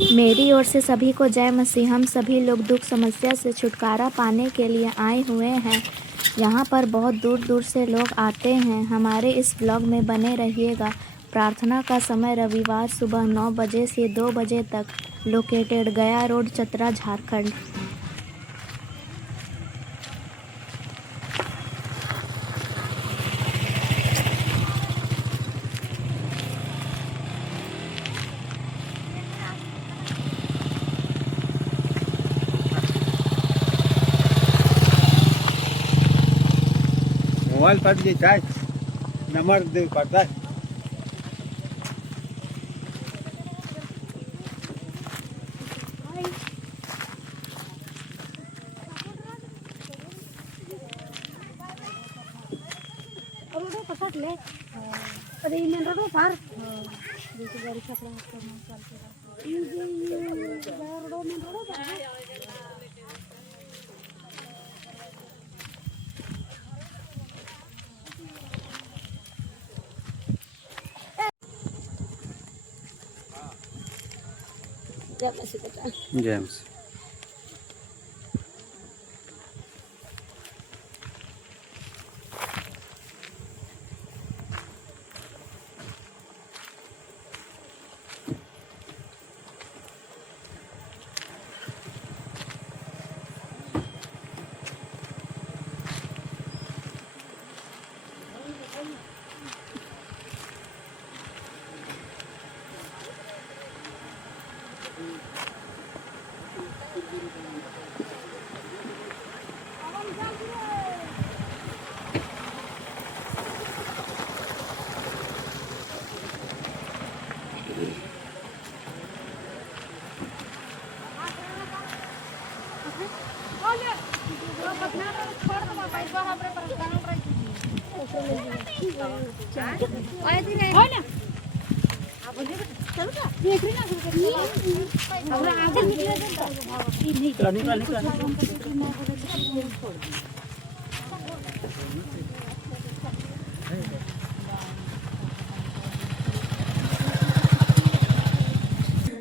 मेरी ओर से सभी को जय मसीह। हम सभी लोग दुख समस्या से छुटकारा पाने के लिए आए हुए हैं। यहाँ पर बहुत दूर दूर से लोग आते हैं। हमारे इस ब्लॉग में बने रहिएगा। प्रार्थना का समय रविवार सुबह 9 बजे से 2 बजे तक। लोकेटेड गया रोड, चतरा, झारखंड। मोबाइल पर जैसा है नंबर दे पड़ता है। जेम्स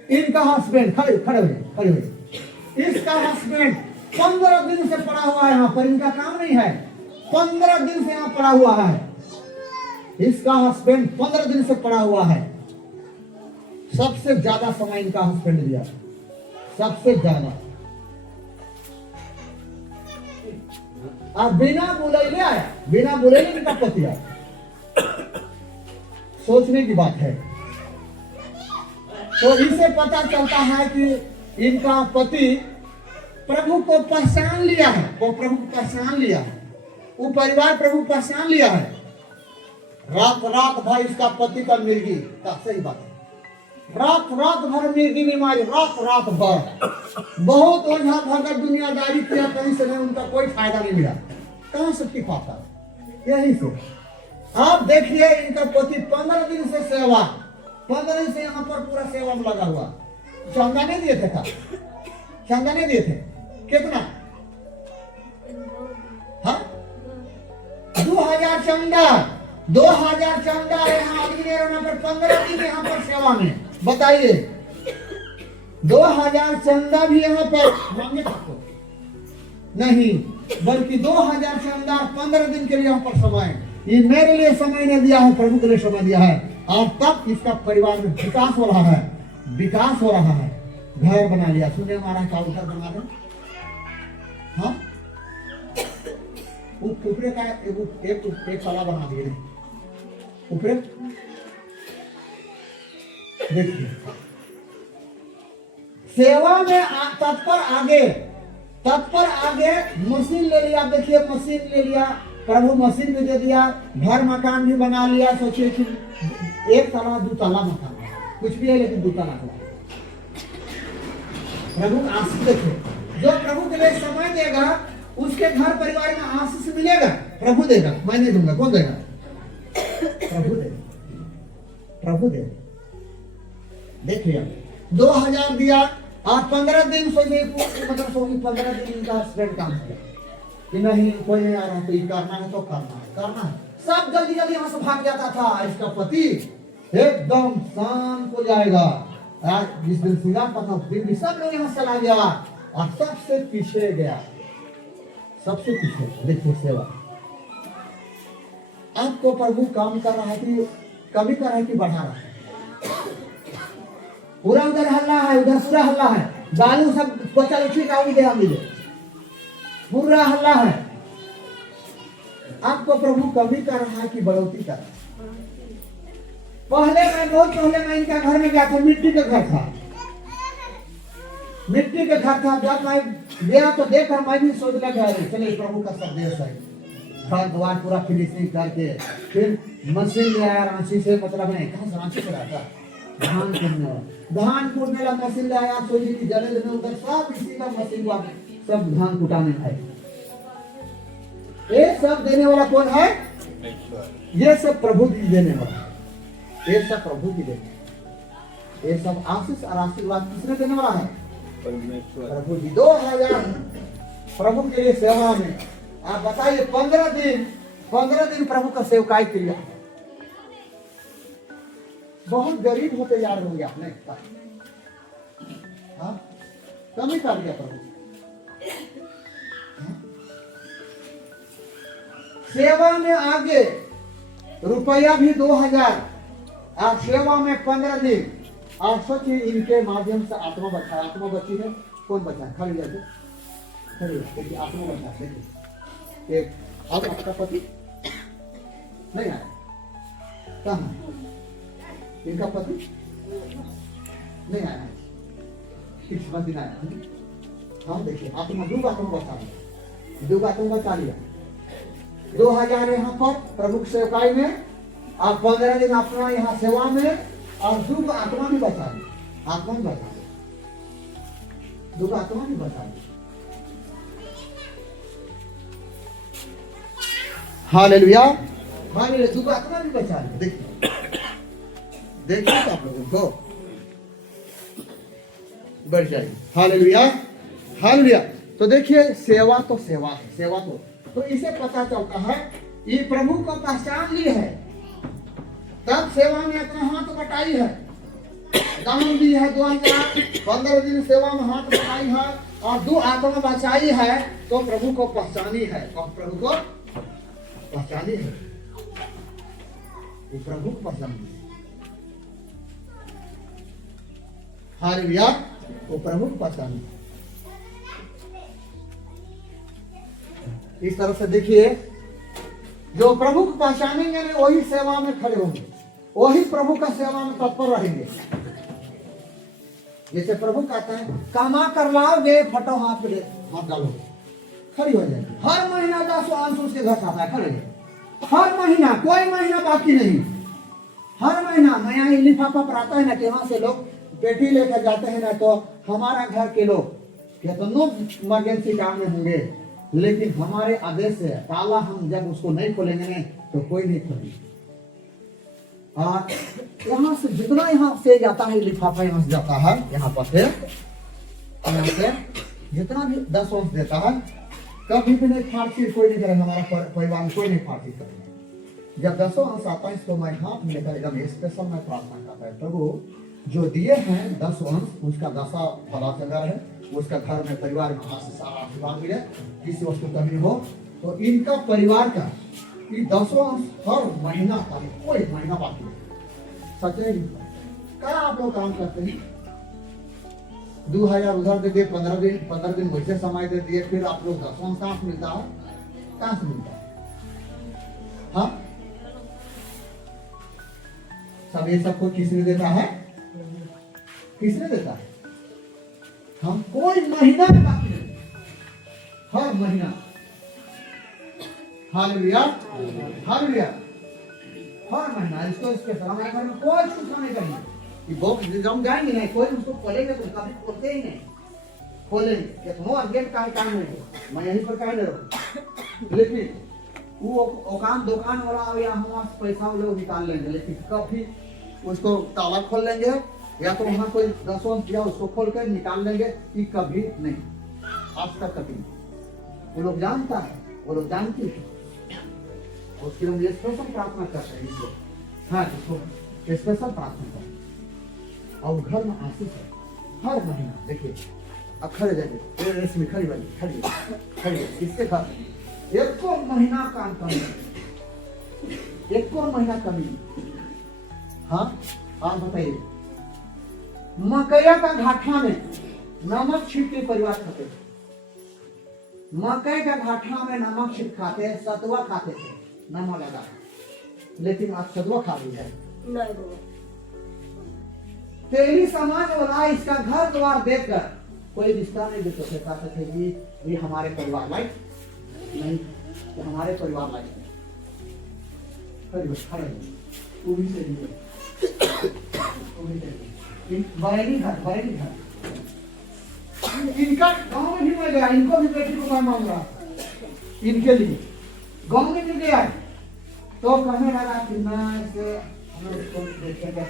इनका हस्बैंड खड़े खड़े हुए इसका हस्बैंड 15 दिन से पड़ा हुआ है यहाँ पर। इनका काम नहीं है, 15 दिन से यहाँ पड़ा हुआ है। इसका हस्बैंड 15 दिन से पड़ा हुआ है। सबसे ज्यादा समय इनका हस्बैंड दिया, सबसे ज्यादा। अब बिना बुलाइले आया, बिना बुलाइले इनका पति आया। सोचने की बात है। तो इससे पता चलता है कि इनका पति प्रभु को पहचान लिया है। वो प्रभु को पहचान लिया है, वो परिवार प्रभु को पहचान लिया है। रात रात भर इसका पति का मिर्गी का, सही बात है, रात रात भर मिर्गी बीमारी, रात रात भर बहुत ओझा भगत दुनियादारी किया, कहीं से नहीं, उनका कोई फायदा नहीं मिला। कहां से ठीक पाता, यही से। आप देखिए इनका पति 15 दिन से सेवा, 15 दिन से यहाँ पर पूरा सेवा में लगा हुआ। चंदा नहीं दिए थे था, चंदा नहीं दिए थे। कितना? हाँ, 2000 चंदा, 2000 चंदा है यहाँ आदमी यहाँ पर 15 दिन यहाँ पर सेवा में। बताइए 2000 चंदा भी यहाँ पर मांगे आपको नहीं, बल्कि 2000 चंदा 15 दिन के लिए यहाँ पर समय। ये मेरे लिए समय नहीं दिया है, प्रभु के लिए समय दिया है। और तब इसका परिवार में विकास हो रहा है, विकास हो रहा है। घर बना लिया, सुने हमारा काउंटर बना दे। हाँ, ऊपरे का एक साला बना दिए ऊपरे। देखिए सेवा में तत्पर आगे मशीन ले लिया। देखिए मशीन ले लिया, प्रभु मशीन भी दे दिया, घर मकान भी बना लिया। सोचिए कि 1 तला 2 तला मकान कुछ भी है, लेकिन 2 तला प्रभु आशीष देखे। जो प्रभु के लिए समय देगा उसके घर परिवार में आशीष मिलेगा। प्रभु देगा, मैं नहीं दूंगा। कौन देगा? प्रभु देगा, प्रभु देगा। देखिए 2000 दिया और 15 दिन सोचिए, मतलब 15 दिन इनका हस्बैंड काम किया कि नहीं कोई नहीं आ रहा, तो ये करना है तो करना है। सब जल्दी जल्दी यहाँ से भाग जाता था। इसका पति एकदम शांत हो जाएगा, जिस दिन श्रृंगार का था उस दिन भी सब लोग यहाँ चला गया और सबसे पीछे गया, सबसे पीछे। देखिए सेवा, आपको प्रभु काम कर रहा है कि कमी कर रहा है कि बढ़ा रहा है? पूरा उधर हल्ला है, उधर पूरा हल्ला है, बालू सब कोचा उठी का गया मिले, पूरा हल्ला है। आपको प्रभु कमी कर रहा है कि बढ़ोतरी कर रहा है? पहले मैं बहुत पहले मैं इनका घर में गया था, मिट्टी का घर था, मिट्टी का घर था। जब मैं गया तो देखकर मैं भी सोच लगा चले प्रभु का संदेश है। घर द्वार पूरा फिनिशिंग करके फिर मशीन ले आया रांची से, मतलब नहीं कहाँ से, रांची से आता धान कूटने वाला, धान कूटने वाला मशीन ले आया। सोची कि जले में उधर सब इसी का मशीन हुआ, सब धान कुटाने है। ये सब देने वाला कौन है? ये सब प्रभु जी देने वाला, ये सब प्रभु की देने, ये सब आशीष और आशीर्वाद किसने देने वाला है? प्रभु जी। 2000 प्रभु के लिए सेवा में, आप बताइए 15 दिन प्रभु का सेवकाई किया। बहुत गरीब होते जा रहे होंगे आपने, हाँ कमी कर दिया प्रभु। सेवा में आगे रुपया भी 2000 और सेवा में 15 दिन। और सोचिए इनके माध्यम से आत्मा बचा, आत्मा बची है, कौन बचा है? खड़ी जाके खड़ी देखिए, आत्मा बचा। देखिए एक, अब आपका पति नहीं आया, कहाँ इनका पति नहीं आया, किस्मत दिन आया। हाँ देखिए आत्मा, दूगा आत्मा बचा लिया, दूगा आत्मा बचा लिया। 2000 यहाँ पर प्रभु सेवकाई में, और 15 दिन अपना यहाँ सेवा में, और दुख आत्मा भी बचा ली, आत्मा भी बचा ली, दुख आत्मा भी बचा ली। हालेलुया, हालेलुया, दुख आत्मा भी बचा ली। देखिए देखिए आप लोगों को बढ़ जाएगी। Hallelujah, hallelujah. तो देखिए सेवा तो सेवा है, सेवा तो इसे पता चलता है ये प्रभु को पहचान ली है, तब सेवा में अपना हाथ बटाई है, दान दी है 2000, 15 दिन सेवा में हाथ बटाई है, और 2 आत्मा बचाई है, तो प्रभु को पहचानी है, और प्रभु को पहचानी है, वो प्रभु को पहचानी है। हालेलुया, वो प्रभु को पहचानी है। इस तरह से देखिए, जो प्रभु को पहचानेंगे नहीं वही सेवा में खड़े होंगे, वही प्रभु का सेवा में तत्पर रहेंगे। जैसे प्रभु कहते हैं कमा कर लाओगे, फटो हाथ डालोगे, खड़ी हो जाएगी। हर महीना 10 अंश उसके घर आता है, खड़े हर महीना, कोई महीना बाकी नहीं, हर महीना नया ही लिफाफा पर आता है ना, कि वहां से लोग पेटी लेकर जाते हैं ना, तो हमारा घर के लोग कितनों इमरजेंसी काम में होंगे, लेकिन हमारे आदेश से ताला हम जब उसको नहीं खोलेंगे नहीं तो कोई नहीं खोलेंगे। यहाँ से जितना यहाँ से जाता है लिफाफा, यहाँ से जाता है, यहाँ पर से यहाँ से जितना भी 10 अंश देता है, कभी भी नहीं फाड़ती कोई नहीं करेगा, हमारा परिवार में कोई नहीं फाड़ती करेगा। जब 10 अंश आता है इसको मैं हाथ में लेकर एकदम स्पेशल मैं प्रार्थना करता है, प्रभु जो दिए हैं 10 अंश उसका दशा भला चंगा रहे, उसका घर में परिवार में आशीर्वाद मिले, किसी वस्तु कमी हो तो इनका परिवार का ये 10 अंश हर महीना का, कोई महीना बाकी नहीं। सच नहीं क्या आप लोग काम करते हैं? 2000 उधर दे दिए, 15 दिन वैसे समय दे दिए, फिर आप लोग 10 अंश कहाँ से मिलता है? कहाँ से मिलता है? हाँ सब ये सबको किसने देता है? किसने देता है? हम कोई महीना में बाकी नहीं, हर महीना। हालेलुया, हालेलुया, हर महीना इसको हमारे घर में कोई छूटा नहीं करेंगे। हम जाएंगे नहीं, कोई उसको खोलेंगे तो कभी खोलते ही नहीं, खोलेंगे तो अर्जेंट का काम नहीं, मैं यहीं पर कह रहा हूँ। लेकिन वो दुकान वाला या हम पैसा लोग निकाल लेंगे, लेकिन कभी उसको ताला खोल लेंगे या तो वहां कोई 10 अंश दिया उसको खोल कर निकाल लेंगे, कि कभी नहीं, आज तक कभी नहीं। वो लोग जानता है, वो लोग जानती है, उसके लिए स्पेशल प्रार्थना करते हैं। हाँ इसको स्पेशल प्रार्थना करते हैं। और घर में आशीष है हर महीना। देखिए अब खड़े जाइए, रेशमी खड़ी वाली खड़ी किसके घर एक को महीना काम कमी, एक को महीना कमी। हाँ आप बताइए, मकैया का घाटा में नमक छीट के परिवार खाते थे, मकई का घाटा में नमक छीट खाते, सतुआ खाते थे नमक लगा, लेकिन आज सतुआ खा ली जाए। तेरी समाज वाला इसका घर द्वार देखकर कोई रिश्ता नहीं देते थे, कहते थे कि ये हमारे परिवार लायक नहीं, ये हमारे परिवार लायक नहीं। पूरी से बैरी घर इनका गांव में भी मिल गया, इनको भी बेटी को काम मांग रहा इनके लिए गांव में मिल गया। तो कहने लगा कि मैं इसे हम लोग इसको देखेंगे,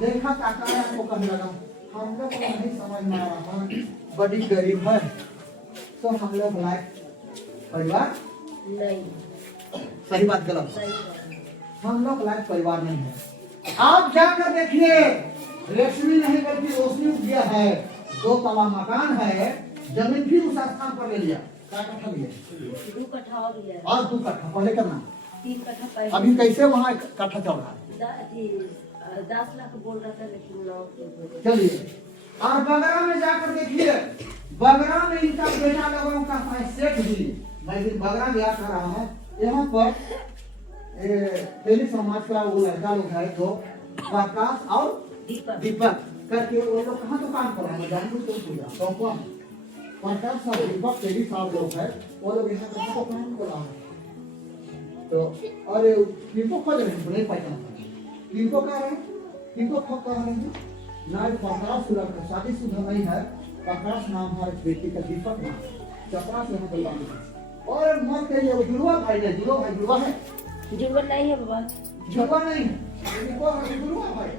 देखा काका है हमको कहने लगा हम लोग को नहीं समझ में आ रहा, बड़ी गरीब है तो हम लोग लायक परिवार नहीं, सही बात गलत, हम लोग लायक परिवार नहीं है। आप जाकर देखिए, रेशमी नहीं बल्कि रोशनी उठ गया है, 2 तला मकान है, जमीन भी उस स्थान पर ले लिया। क्या कट्ठा लिया? 2 कट्ठा और लिया और 2 कट्ठा पहले करना 3 कट्ठा। अभी कैसे वहाँ कट्ठा चल रहा है? 10 लाख बोल रहा था लेकिन चलिए। और बगरा में जाकर देखिए, बगरा में इनका बेटा लोगों का सेठ भी, मैं भी बगरा गया कर रहा हूँ, यहाँ पर तेली समाज का वो लड़का लोग है, 2 प्रकाश और दीपक करके वो लोग कहाँ तो काम कर रहे हैं, जानबूझ के पूजा तो कौन प्रकाश और दीपक तेली साहब लोग है, वो लोग यहाँ कहाँ तो काम कर रहा है। तो अरे किनको खोज रहे हैं, नहीं पहचान किनको कह रहे हैं, किनको ठग कर रहे हैं ना। प्रकाश लड़का शादीशुदा नहीं है, प्रकाश नाम है बेटी का, दीपक नाम, चपरा से हम बोला। और मत कहिए वो जुड़वा भाई है, जुड़वा भाई जुड़वा है, जुड़वा नहीं है बाबा, जुड़वा नहीं है, इनको जुड़वा भाई,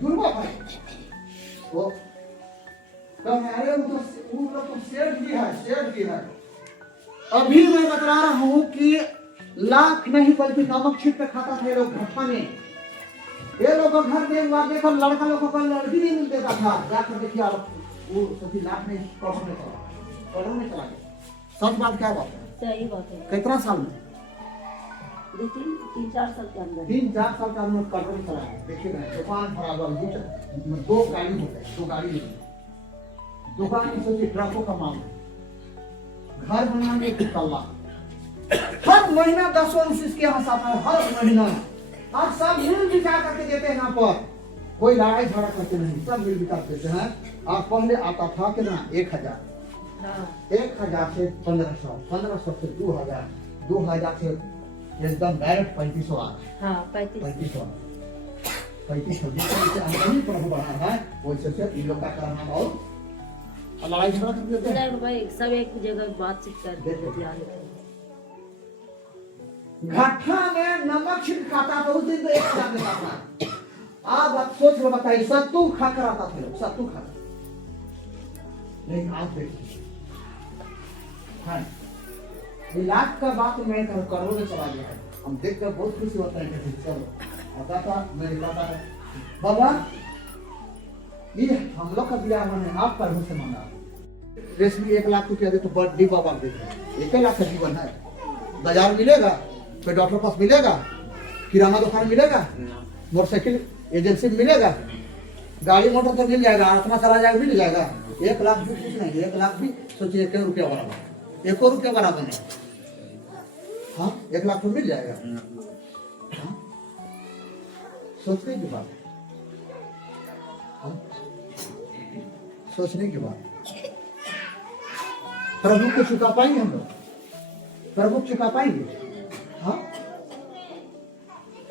जुड़वा भाई वो कह रहे उन लोग को सेठ भी है, सेठ भी है। अभी मैं बता रहा हूँ कि लाख नहीं बल्कि नमक छीट पे खाता था ये लोग घटना में। ये लोग को घर देखो लड़का लोगों को लड़की नहीं मिल देता था, जाकर देखिए आप वो सभी लाख नहीं करोड़ में चला गया। सच बात क्या बात है? सही बात है। कितना साल में? 3-4 साल के अंदर, 3-4 साल के अंदर करोड़ में चला गया। देखिए दुकान खराब हो गई, 2 गाड़ी हो गई, 2 गाड़ी दुकान में सोचिए ट्रकों का माल, घर बनाने की तल्ला, हर महीना 10-20 के यहाँ आता है, हर महीना। और सब मिल विचार करके देते हैं यहाँ पर, कोई लड़ाई झगड़ा करते नहीं, सब मिल विचार देते हैं। और पहले आता था कितना 1000, 1000 से 1500, 1500 से 2000, 2000 से एकदम डायरेक्ट 3500 आ, 3500 आमदनी प्रभु बढ़ा है। वैसे से इन लोग का करना और लड़ाई झगड़ा कर देते हैं भाई, सब एक जगह बातचीत करते। घाटा में नमक छिड़क खाता था उस दिन तो 1000 देता था। आप सोच लो बताइए, सत्तू खा कर आता था लोग, सत्तू खा, लेकिन आप देखिए इलाज का बात मैं करोड़ में चला गया है। हम देख कर बहुत खुशी होता है कि चलो आता था मेरे पापा है बाबा, ये हम लोग का दिया हमने आप प्रभु से मांगा। रेशमी 1 लाख रुपया दे तो बर्थडे बाबा दे, 1 लाख का जीवन है। बाजार मिलेगा, कोई डॉक्टर पास मिलेगा, किराना दुकान मिलेगा, मोटरसाइकिल एजेंसी मिलेगा, गाड़ी मोटर तो मिल जाएगा, अपना चला जाएगा, मिल जाएगा। 1 लाख भी कुछ नहीं, 1 लाख भी सोचिए 1 रुपया बराबर, 1 रुपया बराबर नहीं। हाँ 1 लाख तो मिल जाएगा। हाँ? सोचने की बात, सोचने की बात। प्रभु को चुका पाएंगे हम लोग, प्रभु को चुका पाएंगे। हाँ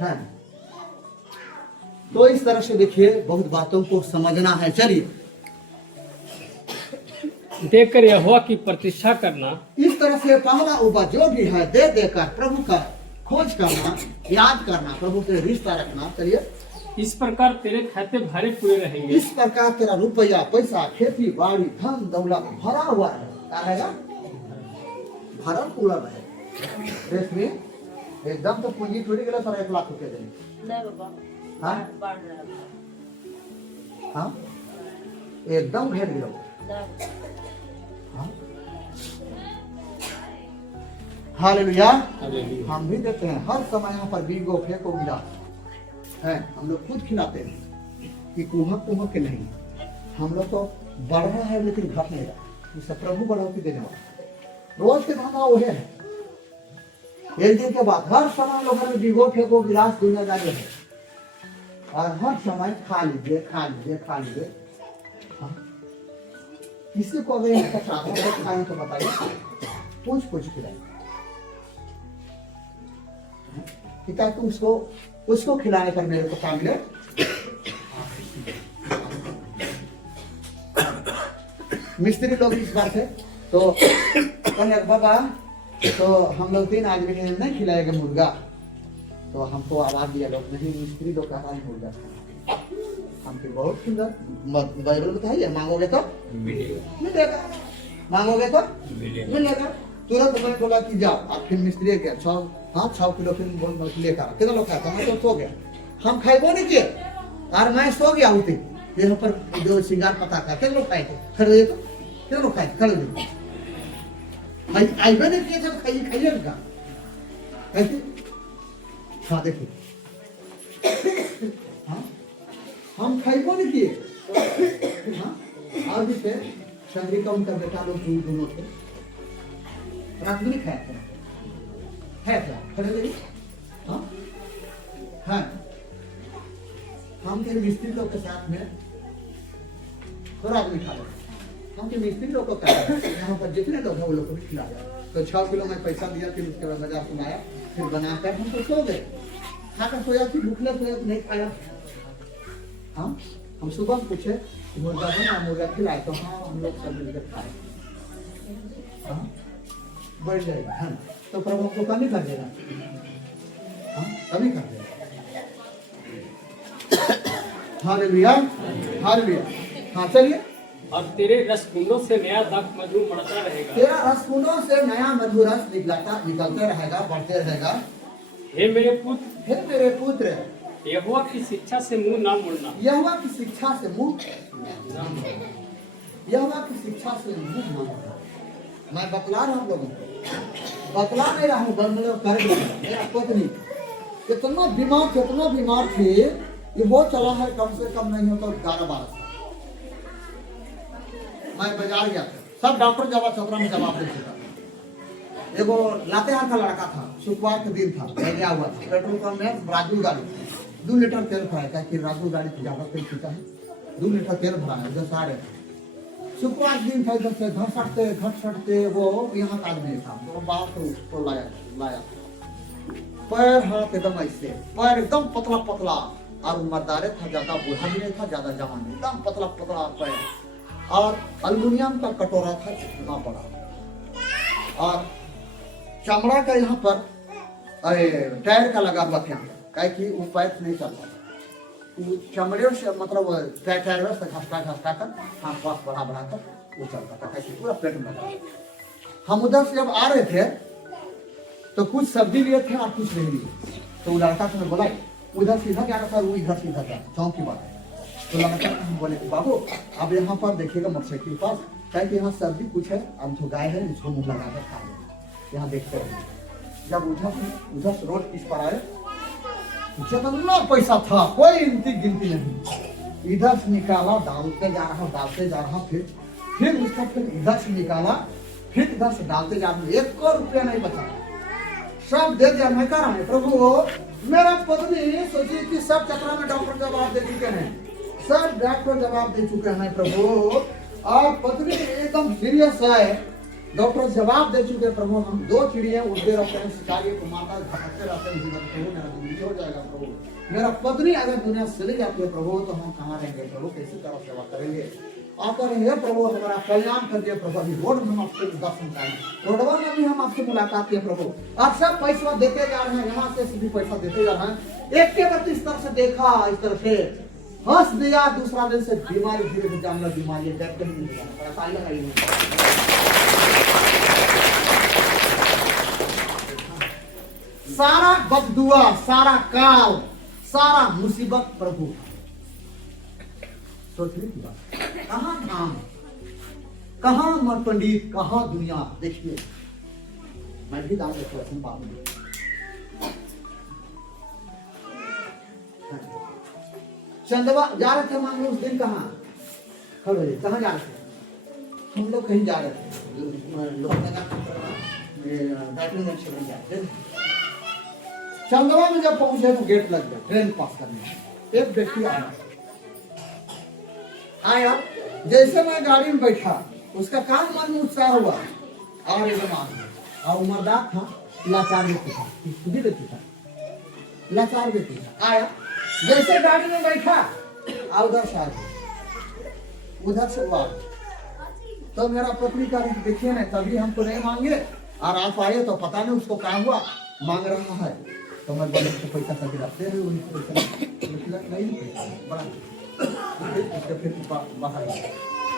है। तो इस तरह से देखिए बहुत बातों को समझना है। चलिए देखकर यहोवा की प्रतिष्ठा करना, इस तरह से पहला उपाय जो भी है दे देकर प्रभु का खोज करना, याद करना, प्रभु से रिश्ता रखना। चलिए इस प्रकार तेरे खाते भरे पूरे रहेंगे, इस प्रकार तेरा रुपया पैसा खेती बाड़ी धन दौलत भरा हुआ है, क्या रहेगा? भरा पूरा रहे। रेशमी एकदम तो पूंजी थोड़ी गला सारा 1 लाख रुपया देंगे नहीं बाबा, हाँ हाँ एकदम घेर गिरो। हाँ हालेलुया। हालेलुया। हम भी देते हैं हर समय यहाँ पर बीगो फेंको गिरा है, हम लोग खुद खिलाते हैं कि कुहक के नहीं। हम लोग तो बढ़ रहा है लेकिन घट नहीं रहा, इससे प्रभु बढ़ोतरी देने वाला। रोज के धंधा वही है। एक दिन के बाद हर समय लोगों ने बीगो फेंको गिलास दुनियादारी है, और हर समय खा लीजिए खा लीजिए खा लीजिए। हाँ? किसी को अगर इसका चादर खाए तो बताइए, पूछ खिलाए कि ताकि उसको खिलाने पर मेरे को क्या मिले। मिस्त्री लोग इस बात है तो कहने बाबा तो हम लोग 3 आदमी नहीं खिलाएंगे मुर्गा, तो हमको आवाज दिया लोग नहीं, मिस्त्री लोग कहा मुर्गा। हम फिर बहुत सुंदर बाइबल बताइए, मांगोगे तो मिलेगा, मांगोगे तो मिलेगा। तुरंत मैं बोला कि जाओ, आप फिर मिस्त्री गया 6 किलो फिर बोल लेकर कितना लोग खाता, मैं तो सो गया, हम खाइबो नहीं किए और मैं सो गया उठे यहाँ पर जो सिंगार पता का कितने लोग खाए थे, खड़े तो कितने लोग खाए खड़े आइबे नहीं किए थे, खाइए का कैसे। हाँ देखिए, हाँ हम खाइबो नहीं किए। हाँ और भी थे चंद्रिका उनका बेटा लोग दोनों थे, रात में खाए थे क्या खड़े रही। हाँ हाँ हम के मिस्त्री लोग के साथ में थोड़ा आदमी खा लेते, हम के मिस्त्री लोग को यहाँ पर जितने लोग हैं वो लोग को भी खिलाया। तो 6 किलो में पैसा दिया, फिर उसके बाद बाजार से लाया, फिर बनाकर हम तो सो गए, खाकर सोया, फिर भूखले सोया नहीं खाया। हम सुबह पूछे मुर्गा बना, मुर्गा खिलाए, तो हाँ हम लोग सब मिलकर खाए। हाँ बढ़ जाएगा है ना, तो प्रभु को कमी कर देगा। हाँ कमी कर देगा। Hallelujah hallelujah. हाँ चलिए। और तेरे रसगुल्लों से नया दाख मधु बढ़ता रहेगा। तेरा रसगुल्लों से नया मधुर रस निकलते रहेगा, बढ़ते रहेगा। हे मेरे पुत्र, हे मेरे पुत्र, यहोवा की शिक्षा से मुंह ना मोड़ना। यहोवा की शिक्षा से मुंह, यहोवा की शिक्षा से मुंह ना मोड़ना। मैं बतला रहा हूँ लोगों को, बतला नहीं रहा हूँ, मतलब कर मेरा पत्नी कितना बीमार थी, ये वो चला है कम से कम नहीं होता 11-12 साल। मैं बाजार गया था, सब डॉक्टर चतरा में जवाब दे चुका। एगो लातेहार का लड़का था, शुक्रवार के दिन था, गया हुआ था पेट्रोल पंप में, राजू गाड़ी 2 लीटर तेल भराया, कि राजू गाड़ी ज्यादा तेल पीता है, 2 लीटर तेल भरा है, 10 साढ़े। शुक्रवार दिन था, इधर से घट वो यहाँ का आदमी था, तो बाहर से उसको लाया पैर हाथ एकदम ऐसे, पैर एकदम पतला और मर्दारे था, ज्यादा बूढ़ा भी नहीं था, ज्यादा जवान नहीं, एकदम पतला पैर, और एल्युमिनियम का कटोरा था इतना बड़ा, और चमड़ा का यहाँ पर टायर का लगा हुआ था, क्या कि वो पैर नहीं चलता, चमड़े से मतलब टायर से घसटा कर हाथ पास बढ़ा कर वो चलता था, कैसे पूरा पेट में लगा। हम उधर से जब आ रहे थे तो कुछ सब्जी लिए थे और कुछ नहीं लिए, तो वो लड़का से बोला उधर सीधा क्या था, वो इधर सीधा था, चौक की बात है। तो लड़का हम बोले बाबू अब यहाँ पर देखिएगा मोटरसाइकिल के पास, क्या कि यहाँ सब्जी कुछ है, अब जो गाय है इसको मुँह लगा कर खा लेंगे, यहाँ देखते रहे। जब उधर से रोड इस पर आए, जितना पैसा था कोई गिनती नहीं, इधर से निकाला, डालते जा रहा, फिर उसका फिर इधर से निकाला, फिर इधर से डालते जा रहा, 1 रुपया नहीं बचा, सब दे दिया। मैं कह रहा हूँ प्रभु मेरा पत्नी सोची कि सब चक्रा में डॉक्टर जवाब दे चुके हैं, सब डॉक्टर जवाब दे चुके हैं प्रभु, और पत्नी एकदम सीरियस है, डॉक्टर जवाब दे चुके प्रभु, हम 2 चिड़िया उड़ते रहते हैं, शिकारी को मारता भटकते रहते हैं, प्रभु मेरा जिंदगी हो जाएगा प्रभु, मेरा पत्नी अगर दुनिया से चली जाती है प्रभु तो हम कहाँ रहेंगे प्रभु, कैसे तरह सेवा करेंगे। आकर हे प्रभु हमारा कल्याण कर दिए प्रभु, अभी रोड में हम आपसे दर्शन करें, रोडवा में भी हम आपसे मुलाकात किए प्रभु, आप सब पैसा देते जा रहे हैं, यहाँ से भी पैसा देते जा रहे हैं। एक के वक्त इस तरह से देखा, इस तरह से हंस दिया, दूसरा दिन से बीमारी धीरे धीरे जानना, बीमारी सारा बददुआ, सारा काल, सारा मुसीबत प्रभु, सोचने की बात, कहाँ धाम, कहाँ मर पंडित, कहाँ दुनिया। देखिए मैं भी दान क्वेश्चन पाऊँ। चंदवा जा रहे थे मान लो उस दिन, कहाँ खड़े, कहाँ जा रहे थे? हम लोग कहीं जा रहे थे। चंदवा में जब पहुंचे तो गेट लग गया ट्रेन पास करने। एक व्यक्ति आया, जैसे मैं गाड़ी में बैठा उसका काम मन में उत्साह हुआ और एकदम आ गया। और उम्रदार था, लाचार व्यक्ति था, खुद ही व्यक्ति था, लाचार व्यक्ति था। आया, जैसे गाड़ी में बैठा और उधर से आ गया, उधर से वो आ गया। तो मेरा पत्नी का देखिए ना, तभी हमको नहीं मांगे और आप आए तो पता नहीं उसको क्या हुआ, मांग रहा है। तो मैं बोले तो पैसा सभी रखते हैं, उनको पैसा नहीं पैसा बड़ा फिर बाहर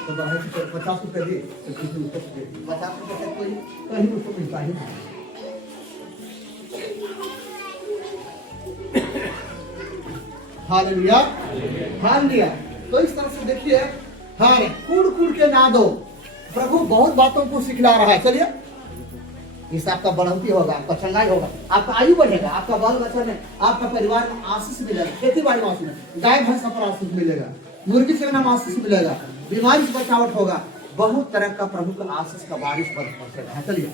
तो बाहर से 50 रुपये दिए तो किसी रुपये दे 50 रुपये से कोई कहीं उसको मिलता ही नहीं। Hallelujah, hallelujah. तो इस तरह से देखिए, हाँ, कूड़ के ना दो। प्रभु बहुत बातों को सिखला रहा है। चलिए, इससे आपका बढ़ोतरी होगा, आपका चंगाई होगा, आपका आयु बढ़ेगा, आपका बाल बच्चा में, आपका परिवार में आशीष मिलेगा, खेती बाड़ी में आशीष, गाय भैंस पर आशीष मिलेगा, मुर्गी से में आशीष मिलेगा, बीमारी से बचावट होगा, बहुत तरह का प्रभु का आशीष का बारिश बरसेगा। चलिए,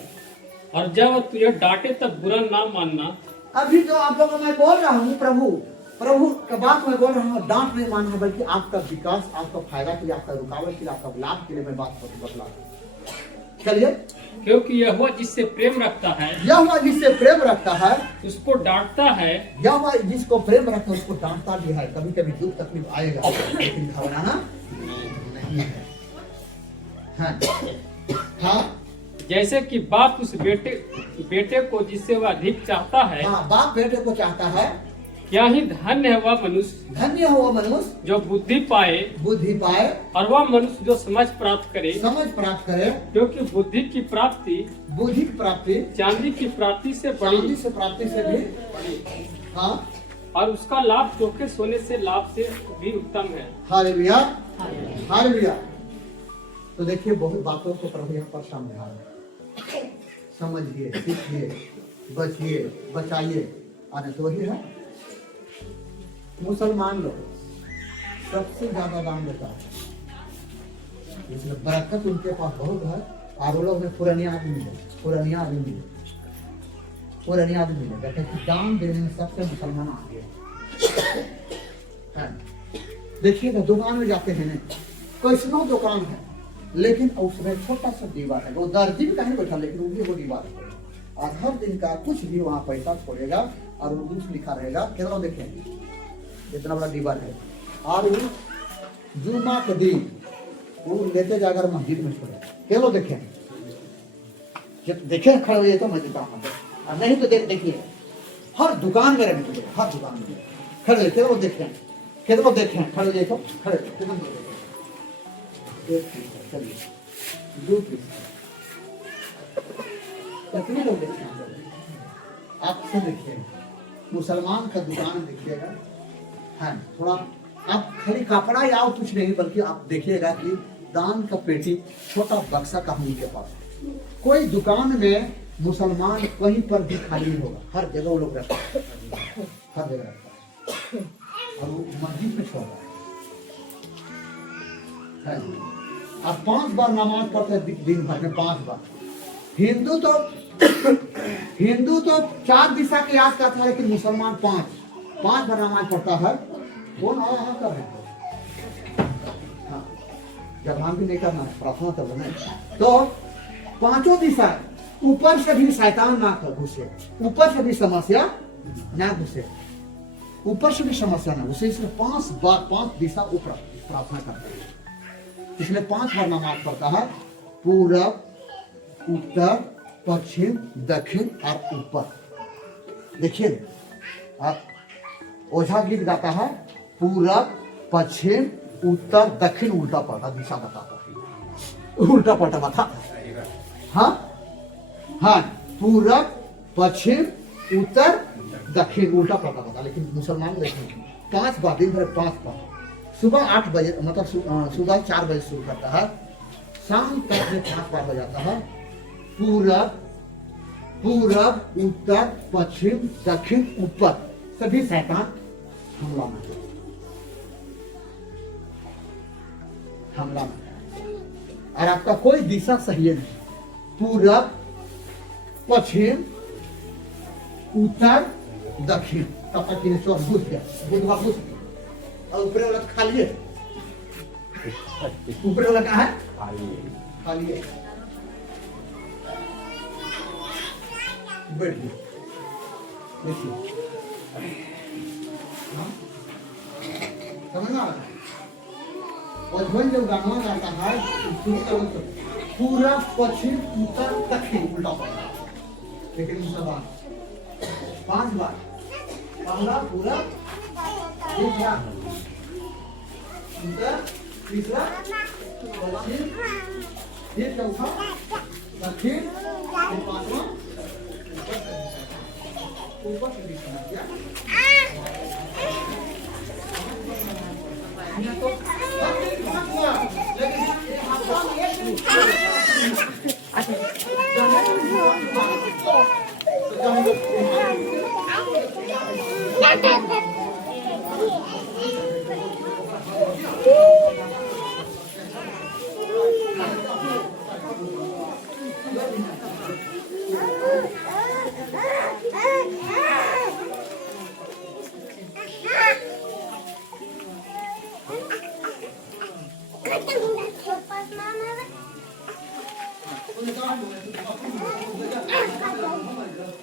और जब तुझे डांटे तब बुरा ना मानना। अभी जो आप लोगों मैं बोल रहा हूँ, प्रभु का बात मैं बोल रहा हूँ, डांट नहीं मानना, बल्कि आपका विकास, आपका फायदा के लिए, आपका रुकावट के लिए, आपका लाभ के लिए मैं बात बतला। चलिए, क्योंकि यह हुआ जिससे प्रेम रखता है, यह हुआ जिससे प्रेम रखता है, उसको डांटता है। यह हुआ जिसको प्रेम रखता है उसको डांटता भी है। कभी कभी दुख तकलीफ आएगा, लेकिन घबराना नहीं है। हाँ, जैसे कि बाप उस बेटे को जिससे वह अधिक चाहता है। हाँ, बाप बेटे को चाहता है। क्या ही धन्य है वह मनुष्य, धन्य हो वह मनुष्य जो बुद्धि पाए, और वह मनुष्य जो समझ प्राप्त करे, क्योंकि बुद्धि की प्राप्ति चांदी की प्राप्ति से भी, हाँ, और उसका लाभ चोखे सोने से लाभ से भी उत्तम है। Hallelujah, hallelujah. तो देखिए, बहुत बातों को प्रभु यहाँ पर समझा रहे हैं। समझिए, सीखिए, बचिए, बचाइए। और तो ही है, मुसलमान लोग सबसे ज्यादा दान देता है, इसलिए बरकत उनके पास बहुत है। और वो लोग में पुरानिया आदमी मिले क्योंकि दान देने में सबसे मुसलमान आगे है। देखिए, दुकान में जाते हैं, कैसनो दुकान है, लेकिन उसमें छोटा सा दीवार है, वो दर्जी भी कहीं बैठा, लेकिन वो दीवार है, और हर दिन का कुछ भी वहाँ पैसा छोड़ेगा और उर्दू से लिखा रहेगा। केवल देखें, इतना बड़ा दीवार है, और वो जुम्मा के दिन वो लेते जाकर मस्जिद में छोड़े। केवल देखें, देखें खड़े हुए तो मस्जिद और नहीं तो देखिए, हर दुकान में रहने के, हर दुकान में खड़े, केवल देखें खड़े हुए तो खड़े। चलिए, कितने लोग देखते हैं? आपसे देखिए, मुसलमान का दुकान देखिएगा, है थोड़ा, आप खाली कपड़ा या कुछ नहीं, बल्कि आप देखिएगा कि दान का पेटी, छोटा बक्सा का हम के पास। कोई दुकान में मुसलमान कहीं पर भी खाली नहीं होगा, हर जगह वो लोग रखते हैं, हर जगह रखता है, और वो मस्जिद में छोड़ रहा है। आप 5 बार नमाज पढ़ते हैं दिन भर में, 5 बार। हिंदू तो 4 दिशा के याद करता है, लेकिन मुसलमान 5 बार नमाज पढ़ता है। कौन आया कर रहे हैं? हाँ, जब हम भी नहीं करना है प्रार्थना तो नहीं, तो 5 दिशा, ऊपर से भी शैतान ना घुसे, ऊपर से भी समस्या ना घुसे, ऊपर से भी समस्या ना घुसे, इसलिए 5 बार 5 दिशा ऊपर प्रार्थना करते हैं। इसलिए 5 बार नमाज पढ़ता है, पूरब, उत्तर, पश्चिम, दक्षिण और ऊपर। देखिए, आप ओझा गीत गाता है, पूरब, पश्चिम, उत्तर, दक्षिण, उल्टा पलटा दिशा बताता है, उल्टा पलटा बताता है। हाँ, पूरब, पश्चिम, उत्तर, दक्षिण, उल्टा पलटा बता। लेकिन मुसलमान देखिए, 5 बार दिन भर 5 बार सुबह 8 बजे मतलब सुबह 4 बजे शुरू करता है, शाम तक में 5 बार हो जाता है। पूरब पूरब उत्तर पश्चिम दक्षिण ऊपर सभी शैतान हमला में और आपका कोई दिशा सही नहीं। पूरब पश्चिम उत्तर दक्षिण तब तक चौक घुस गया, बुधवा घुस गया और ऊपर वाला खाली है। ऊपर वाला क्या है? खाली है। बैठ गया, देखिए समझ में आ रहा है। और जब गाना गाता है पूरा पश्चिम उत्तर दक्षिण उल्टा पड़ता है, लेकिन उसका बार 5 बार पहला पूरा, दूसरा उत्तर, तीसरा पश्चिम, फिर चौथा दक्षिण, फिर 5वां ऊपर से दिखना क्या तो लेकिन